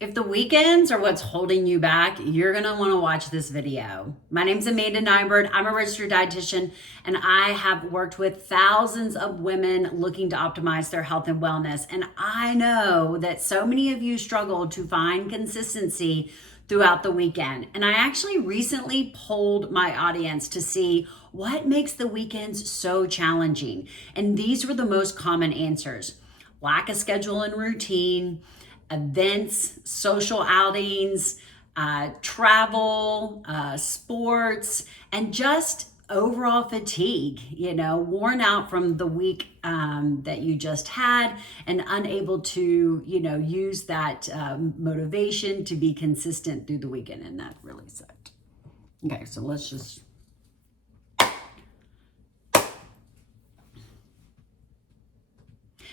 If the weekends are what's holding you back, you're gonna wanna watch this video. My name's Amanda Nyberg. I'm a registered dietitian, and I have worked with thousands of women looking to optimize their health and wellness. And I know that so many of you struggle to find consistency throughout the weekend. And I actually recently polled my audience to see what makes the weekends so challenging. And these were the most common answers: lack of schedule and routine, events, social outings, travel, sports, and just overall fatigue, worn out from the week that you just had and unable to, use that motivation to be consistent through the weekend. And that really sucked. Okay, so let's just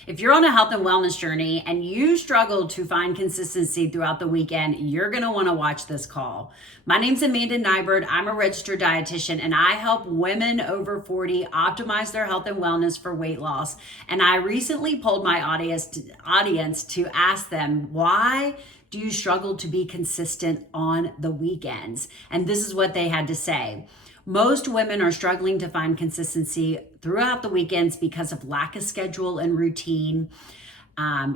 If you're on a health and wellness journey and you struggle to find consistency throughout the weekend, you're going to want to watch this call. My name's Amanda Nyberg. I'm a registered dietitian, and I help women over 40 optimize their health and wellness for weight loss. And I recently polled my audience to ask them, why do you struggle to be consistent on the weekends? And this is what they had to say. Most women are struggling to find consistency throughout the weekends because of lack of schedule and routine,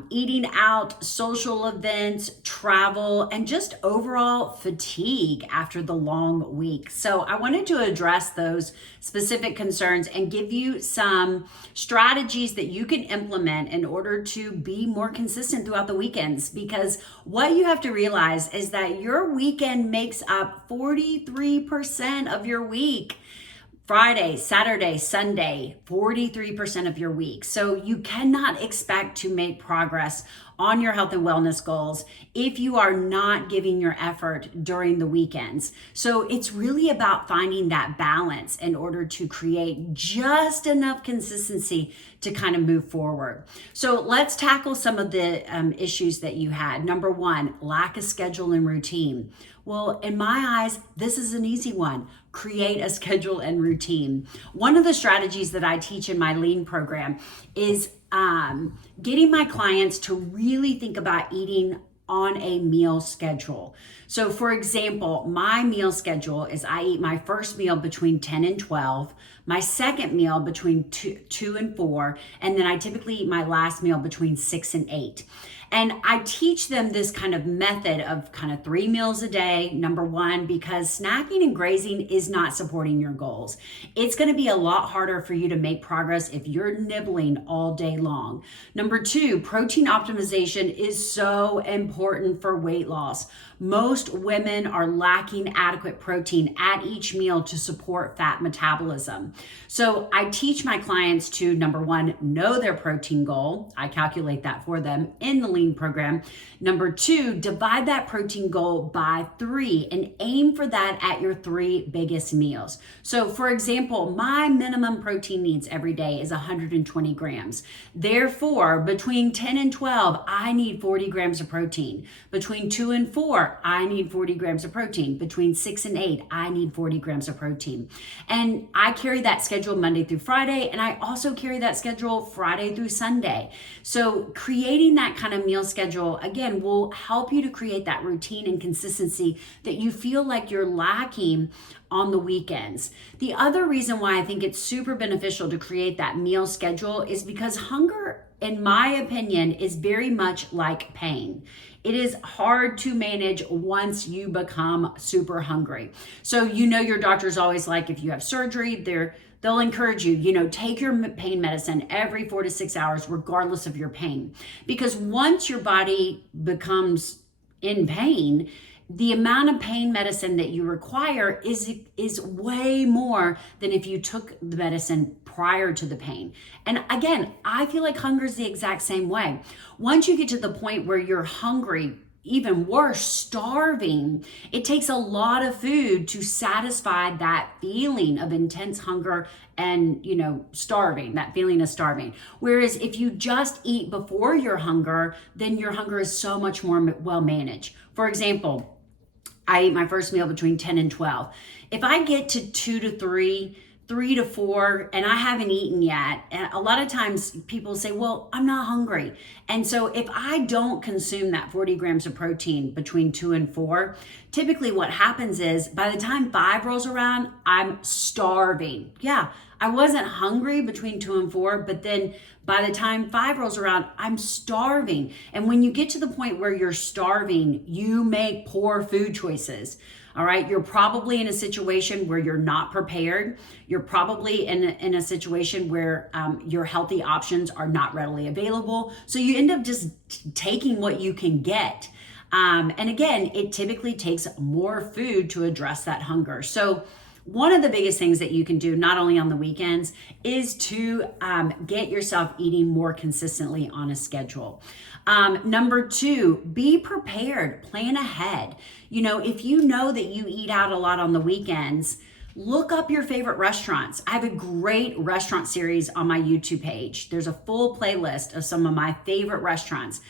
eating out, social events, travel, and just overall fatigue after the long week. So I wanted to address those specific concerns and give you some strategies that you can implement in order to be more consistent throughout the weekends. Because what you have to realize is that your weekend makes up 43% of your week. Friday, Saturday, Sunday, 43% of your week. So you cannot expect to make progress on your health and wellness goals if you are not giving your effort during the weekends. So it's really about finding that balance in order to create just enough consistency to kind of move forward. So let's tackle some of the issues that you had. Number one, lack of schedule and routine. Well, in my eyes, this is an easy one. Create a schedule and routine. One of the strategies that I teach in my lean program is getting my clients to really think about eating on a meal schedule. So for example, my meal schedule is I eat my first meal between 10 and 12, my second meal between 2 and 4, and then I typically eat my last meal between 6 and 8. And I teach them this kind of method of kind of 3 meals a day, number one, because snacking and grazing is not supporting your goals. It's going to be a lot harder for you to make progress if you're nibbling all day long. Number two, protein optimization is so important for weight loss. Most women are lacking adequate protein at each meal to support fat metabolism. So I teach my clients to, number one, know their protein goal. I calculate that for them in the lean program. Number two, divide that protein goal by 3 and aim for that at your 3 biggest meals. So for example, my minimum protein needs every day is 120 grams. Therefore, between 10 and 12, I need 40 grams of protein. Between 2 and 4, I need 40 grams of protein. Between 6 and 8, I need 40 grams of protein. And I carry that schedule Monday through Friday, and I also carry that schedule Friday through Sunday. So creating that kind of meal schedule, again, will help you to create that routine and consistency that you feel like you're lacking on the weekends. The other reason why I think it's super beneficial to create that meal schedule is because hunger, in my opinion, is very much like pain. It is hard to manage once you become super hungry. So your doctor's always like, if you have surgery, they'll encourage you, take your pain medicine every 4 to 6 hours, regardless of your pain. Because once your body becomes in pain, the amount of pain medicine that you require is way more than if you took the medicine prior to the pain. And again, I feel like hunger is the exact same way. Once you get to the point where you're hungry, even worse, starving, it takes a lot of food to satisfy that feeling of intense hunger and, starving, that feeling of starving. Whereas if you just eat before your hunger, then your hunger is so much more well managed. For example, I eat my first meal between 10 and 12. If I get to 2 to 3, 3 to 4 and I haven't eaten yet, and a lot of times people say, well, I'm not hungry. And so if I don't consume that 40 grams of protein between 2 and 4, typically what happens is by the time 5 rolls around, I'm starving. Yeah, I wasn't hungry between 2 and 4, but then by the time 5 rolls around, I'm starving. And when you get to the point where you're starving, you make poor food choices. All right, you're probably in a situation where you're not prepared. You're probably in a situation where your healthy options are not readily available. So you end up just taking what you can get. And again, it typically takes more food to address that hunger. So one of the biggest things that you can do, not only on the weekends, is to get yourself eating more consistently on a schedule. Number 2, be prepared, plan ahead. You know, if you know that you eat out a lot on the weekends, look up your favorite restaurants. I have a great restaurant series on my YouTube page. There's a full playlist of some of my favorite restaurants.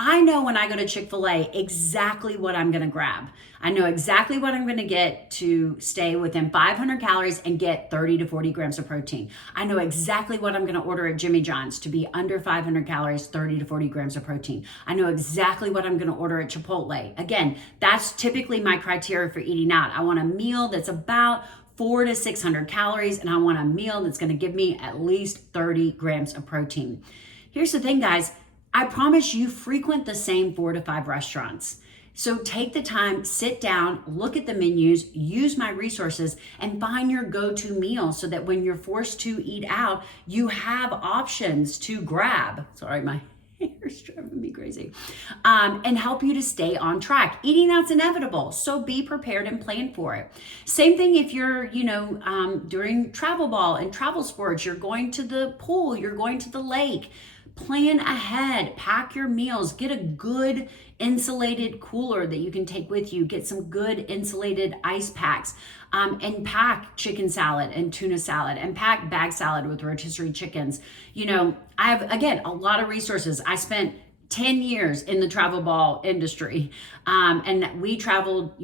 I know when I go to Chick-fil-A exactly what I'm going to grab. I know exactly what I'm going to get to stay within 500 calories and get 30 to 40 grams of protein. I know exactly what I'm going to order at Jimmy John's to be under 500 calories, 30 to 40 grams of protein. I know exactly what I'm going to order at Chipotle. Again, that's typically my criteria for eating out. I want a meal that's about 400 to 600 calories, and I want a meal that's going to give me at least 30 grams of protein. Here's the thing, guys. I promise you frequent the same 4 to 5 restaurants. So take the time, sit down, look at the menus, use my resources, and find your go-to meal so that when you're forced to eat out, you have options to grab. Sorry, my hair's driving me crazy. And help you to stay on track. Eating out's inevitable, so be prepared and plan for it. Same thing if you're, during travel ball and travel sports, you're going to the pool, you're going to the lake. Plan ahead, pack your meals, get a good insulated cooler that you can take with you, get some good insulated ice packs, and pack chicken salad and tuna salad and pack bag salad with rotisserie chickens. You know, I have, again, a lot of resources. I spent 10 years in the travel ball industry. And we traveled,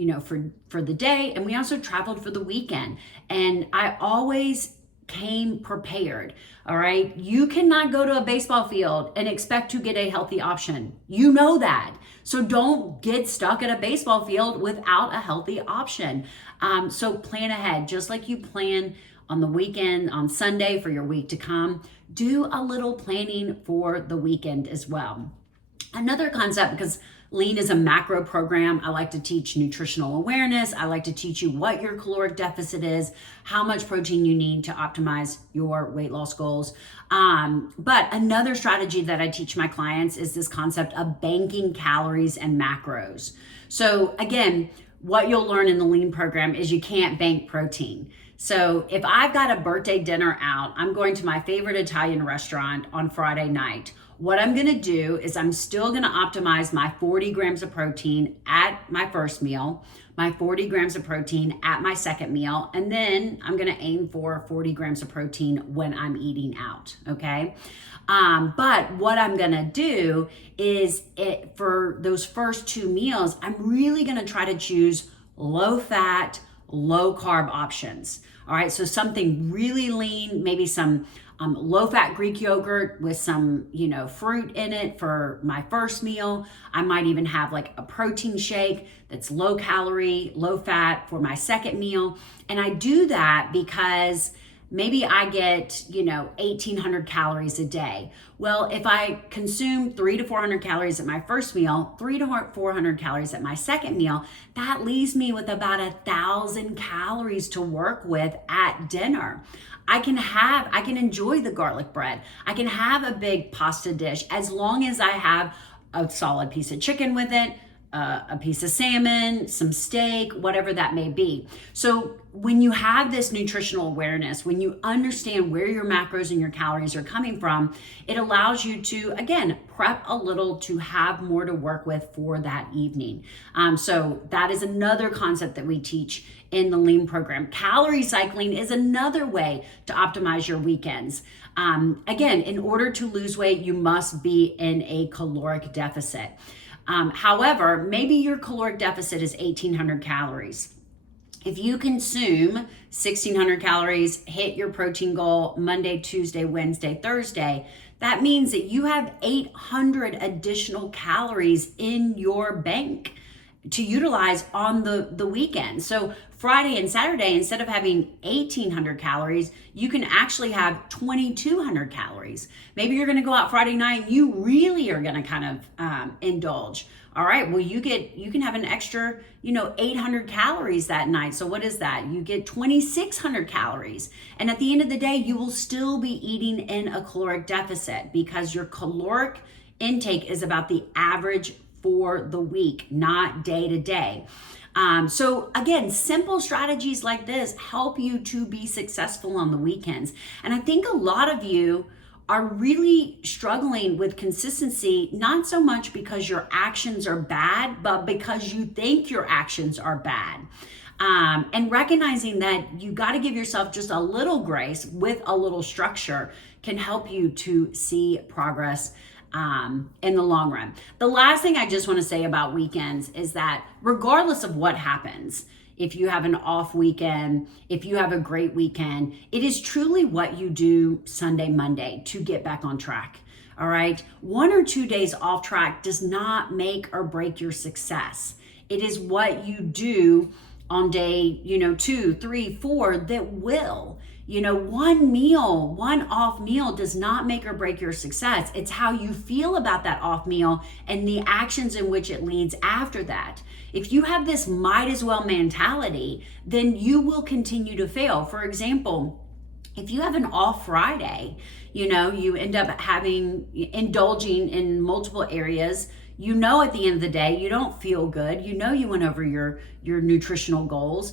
for the day, and we also traveled for the weekend. And I always came prepared. All right. You cannot go to a baseball field and expect to get a healthy option. You know that. So don't get stuck at a baseball field without a healthy option. So plan ahead, just like you plan on the weekend, on Sunday for your week to come. Do a little planning for the weekend as well. Another concept, because Lean is a macro program, I like to teach nutritional awareness. I like to teach you what your caloric deficit is, how much protein you need to optimize your weight loss goals. But another strategy that I teach my clients is this concept of banking calories and macros. So again, what you'll learn in the Lean program is you can't bank protein. So if I've got a birthday dinner out, I'm going to my favorite Italian restaurant on Friday night. What I'm going to do is I'm still going to optimize my 40 grams of protein at my first meal, my 40 grams of protein at my second meal, and then I'm going to aim for 40 grams of protein when I'm eating out, okay? But what I'm going to do is for those first 2 meals, I'm really going to try to choose low fat, low carb options. All right, so something really lean, maybe some low-fat Greek yogurt with some, fruit in it for my first meal. I might even have like a protein shake that's low calorie, low fat for my second meal. And I do that because maybe I get, 1,800 calories a day. Well, if I consume 300 to 400 calories at my first meal, 300 to 400 calories at my second meal, that leaves me with about 1,000 calories to work with at dinner. I can enjoy the garlic bread. I can have a big pasta dish as long as I have a solid piece of chicken with it, a piece of salmon, some steak, whatever that may be. So when you have this nutritional awareness, when you understand where your macros and your calories are coming from, it allows you to, again, prep a little to have more to work with for that evening. So that is another concept that we teach in the Lean program. Calorie cycling is another way to optimize your weekends. Again, in order to lose weight, you must be in a caloric deficit. However, maybe your caloric deficit is 1,800 calories. If you consume 1,600 calories, hit your protein goal Monday, Tuesday, Wednesday, Thursday, that means that you have 800 additional calories in your bank to utilize on the weekend. So Friday and Saturday, instead of having 1,800 calories, you can actually have 2,200 calories. Maybe you're going to go out Friday night and you really are going to kind of indulge. All right, well, you can have an extra, 800 calories that night. So what is that? You get 2,600 calories. And at the end of the day, you will still be eating in a caloric deficit because your caloric intake is about the average for the week, not day to day. So again, simple strategies like this help you to be successful on the weekends. And I think a lot of you are really struggling with consistency, not so much because your actions are bad, but because you think your actions are bad. And recognizing that you got to give yourself just a little grace with a little structure can help you to see progress in the long run. The last thing I just want to say about weekends is that regardless of what happens, if you have an off weekend, if you have a great weekend, it is truly what you do Sunday, Monday to get back on track. All right. 1 or 2 days off track does not make or break your success. It is what you do on day, 2, 3, 4 that will. One off meal does not make or break your success. It's how you feel about that off meal and the actions in which it leads after that. If you have this might as well mentality, then you will continue to fail. For example, if you have an off Friday, you end up indulging in multiple areas. At the end of the day, you don't feel good. You went over your nutritional goals.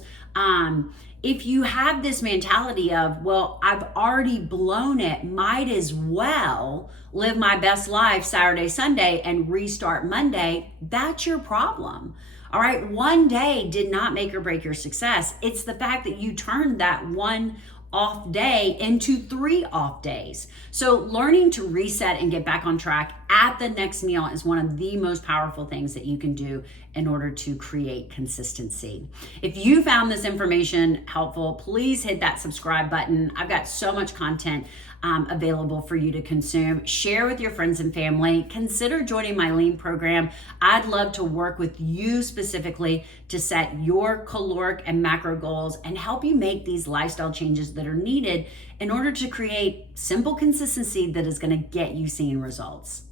If you have this mentality of, well, I've already blown it, might as well live my best life Saturday, Sunday, and restart Monday, that's your problem. All right, one day did not make or break your success. It's the fact that you turned that one off day into 3 off days. So learning to reset and get back on track at the next meal is one of the most powerful things that you can do in order to create consistency. If you found this information helpful, please hit that subscribe button. I've got so much content available for you to consume. Share with your friends and family. Consider joining my Lean program. I'd love to work with you specifically to set your caloric and macro goals and help you make these lifestyle changes that are needed in order to create simple consistency that is going to get you seeing results.